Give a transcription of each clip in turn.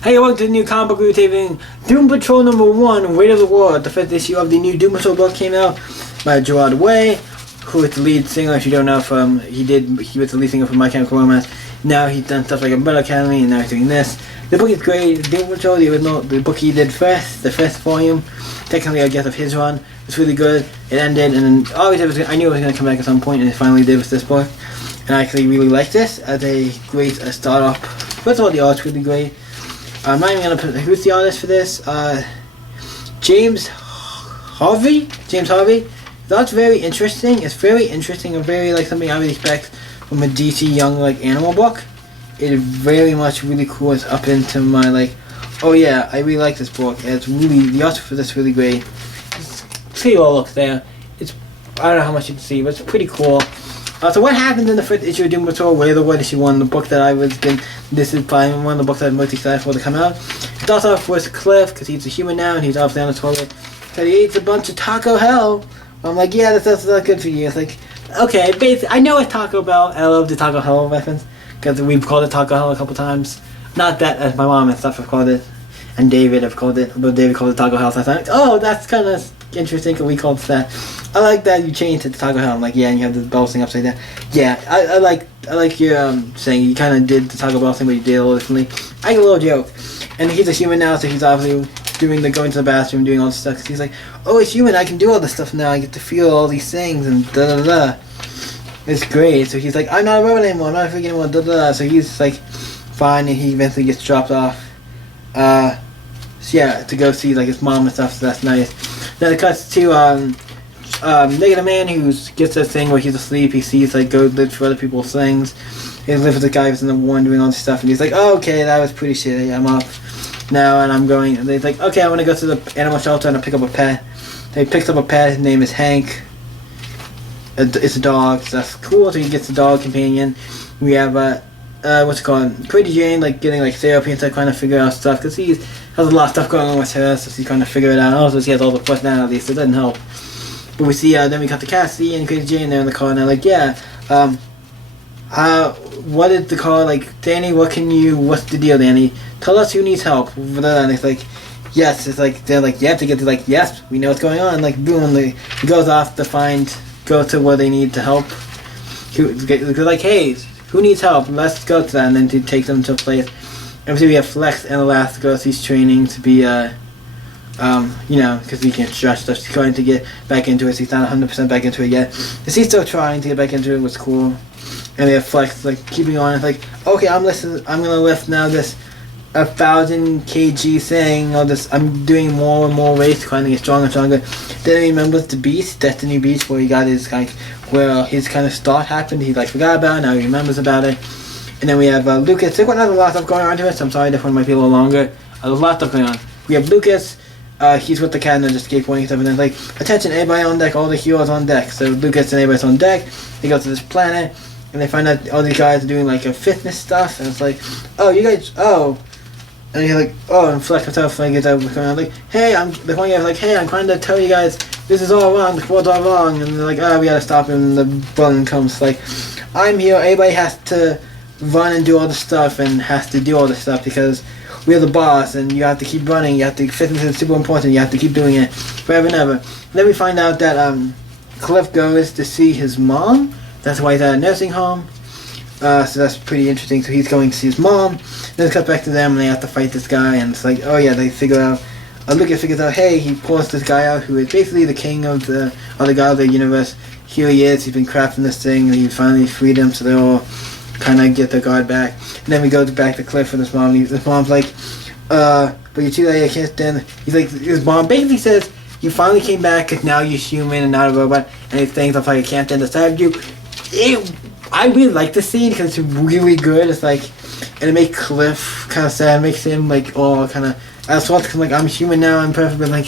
Hey, welcome to the new comic book review, Doom Patrol #1, Weight of the World. The first issue of the new Doom Patrol book came out by Gerard Way, who is the lead singer. If you don't know, he was the lead singer from My Chemical Romance. Now he's done stuff like Umbrella Academy, and now he's doing this. The book is great. Doom Patrol, the book he did first, the first volume, technically I guess of his run, was really good. It ended, and then obviously I knew it was going to come back at some point, and it finally did with this book. And I actually really like this as a great start off. First of all, the art's really great. I'm not even gonna put who's the artist for this. James Harvey. That's very interesting. It's very interesting and very like something I would expect from a DC Young like animal book. It is very much really cool. It's up into my like, oh yeah, I really like this book. And it's really the art for this is really great. See all looks there. It's I don't know how much you can see, but it's pretty cool. So what happened in the first issue of Doom Patrol, Weight of the World issue 1, the book that I was getting, this is probably one of the books I'm most excited for to come out. It starts off with Cliff, because he's a human now, and he's obviously on the toilet. So he eats a bunch of Taco Hell. I'm like, yeah, that's not good for you. It's like, okay, basically, I know it's Taco Bell, and I love the Taco Hell reference, because we've called it Taco Hell a couple times. Not that, as my mom and stuff have called it, and David have called it, but David called it Taco Hell, so I thought, oh, that's kind of interesting, because we called it that. I like that you changed it to Taco Hell. I'm like, yeah, and you have the bell thing upside down. Yeah, I like your saying you kind of did the Taco Bell thing, but you did it a little differently. I get a little joke. And he's a human now, so he's obviously doing the going to the bathroom, doing all this stuff. Cause he's like, oh, it's human. I can do all this stuff now. I get to feel all these things and da da da. It's great. So he's like, I'm not a robot anymore. I'm not a freak anymore. Da da da. So he's like, fine, and he eventually gets dropped off. So yeah, to go see like his mom and stuff. So that's nice. Then it cuts to Negative Man who gets this thing where he's asleep. He sees like go live for other people's things. He lives with the guy who's in the war doing all this stuff, and he's like, oh, okay, that was pretty shitty. I'm up now, and I'm going. And he's like, okay, I want to go to the animal shelter and I'll pick up a pet. So he picks up a pet. His name is Hank. It's a dog. So that's cool. So he gets a dog companion. We have what's it called? Pretty Jane, like getting like therapy and stuff, kind of figure out stuff because he has a lot of stuff going on with her, so she's trying to figure it out. Also, she has all the personalities, so it doesn't help. But we see, then we cut to Cassie and Crazy Jane there in the car, and they're like, yeah, what is the car, like, Danny, what's the deal, Danny? Tell us who needs help. And it's like, yes, it's like, they're like, you have to get to, like, yes, we know what's going on, like, boom, he goes off to go to where they need to help. They're like, hey, who needs help? Let's go to that, and then to take them to a place. Obviously, we have Flex and Elastigos. He's training to be, because he can't stretch stuff. He's going to get back into it. So he's not 100% back into it yet. Because he's still trying to get back into it. Was cool. And we have Flex, like, keeping on. It's like, okay, I'm going to lift now this 1,000 kg thing. Or this, I'm doing more and more weight, trying to get stronger and stronger. Then he remembers the Beast, Destiny Beast, where he got his, like, where his kind of start happened. He, like, forgot about it. Now he remembers about it. And then we have Lucas. There's not a lot of stuff going on to it, so I'm sorry this one might be a little longer. There's a lot of stuff going on. We have Lucas. He's with the cat and then just skateboarding and stuff, and then like, attention, everybody on deck, all the heroes on deck. So Lucas and everybody's on deck. They go to this planet, and they find out all these guys are doing like a fitness stuff, and it's like, oh, you guys, oh. And you're like, oh, and Flex himself like, gets out going on, like, hey, the one guy's like, hey, I'm trying to tell you guys, this is all wrong, the world's all wrong. And they're like, oh, we gotta stop him, and the button comes like, I'm here, everybody has to run and do all the stuff and has to do all the stuff because we're the boss and you have to keep running, you have to, fitness is super important, you have to keep doing it forever and ever. And then we find out that Cliff goes to see his mom. That's why he's at a nursing home. So that's pretty interesting. So he's going to see his mom. Then it cuts back to them and they have to fight this guy, and it's like, oh yeah, they figure out, Lucas figures out, hey, he pulls this guy out who is basically the king of the other god of the universe. Here he is, he's been crafting this thing and he finally freed him, so they're all kind of get the guard back. And then we go back to Cliff and his mom. His mom's like, but you're too late, I can't stand. He's like, his mom basically says, you finally came back because now you're human and not a robot. And he's saying stuff like, I can't stand the side of you. I really like the scene because it's really good. It's like, and it makes Cliff kind of sad. It makes him like, all kind of, as well, like, I'm human now, I'm perfect, but like,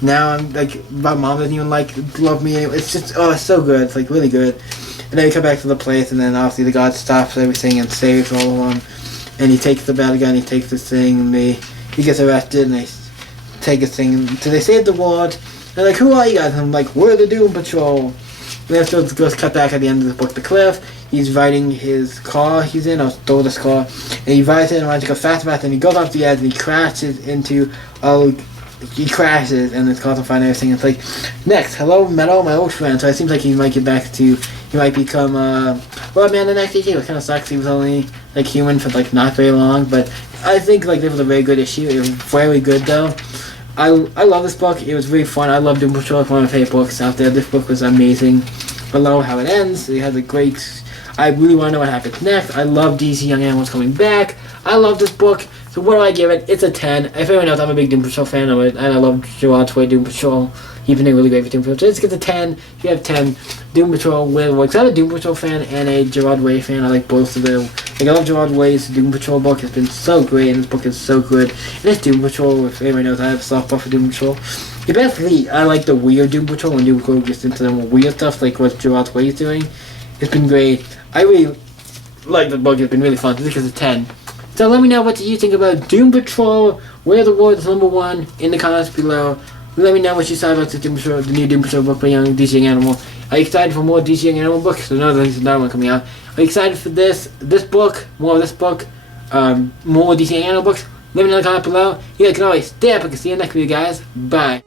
now I'm like, my mom doesn't even like, love me anymore. It's just, oh, it's so good. It's like really good. And then we come back to the place, and then obviously the god stops everything and saves all of them. And he takes the bad guy, and he takes this thing, and he gets arrested, and they take his thing. So they save the world. They're like, who are you guys? And I'm like, we're the Doom Patrol. And then it goes cut back at the end of the book to Cliff. he's riding his car he's in, or stole this car, and he rides it and rides like a fast path, and he goes off the edge and he crashes into he crashes and his car's on fire and everything. It's like, next, hello Metal, my old friend. So it seems like he might get back to, he might become man the next issue. It kind of sucks. He was only like human for like not very long, but I think like this was a very good issue. It was very good though. I love this book. It was really fun. I love Doom Patrol. It's one of my favorite books out there. This book was amazing. I love how it ends. It has a great. I really want to know what happens next. I love DC Young Animals coming back. I love this book. So what do I give it? It's a 10. If anyone knows, I'm a big Doom Patrol fan of it, and I love Gerard's way Doom Patrol. He's been doing really great for Doom Patrol. So let's get a 10. If you have 10, Doom Patrol works. I'm a Doom Patrol fan and a Gerard Way fan. I like both of them. Like, I love Gerard Way's Doom Patrol book. It's been so great, and this book is so good. And it's Doom Patrol. If anyone knows, I have a soft spot for Doom Patrol. Basically, I like the weird Doom Patrol when Doom Patrol gets into the more weird stuff, like what Gerard Way is doing. It's been great. I really like the book. It's been really fun. This is a 10. So let me know what you think about Doom Patrol, Where the World is #1 in the comments below. Let me know what you thought about the new Doom Patrol book by Young DC Young Animal. Are you excited for more DC Young Animal books? There's another one coming out. Are you excited for this book, more of this book, more DC Young Animal books? Let me know in the comments below. You guys can always stay up. I can see you next video, guys. Bye.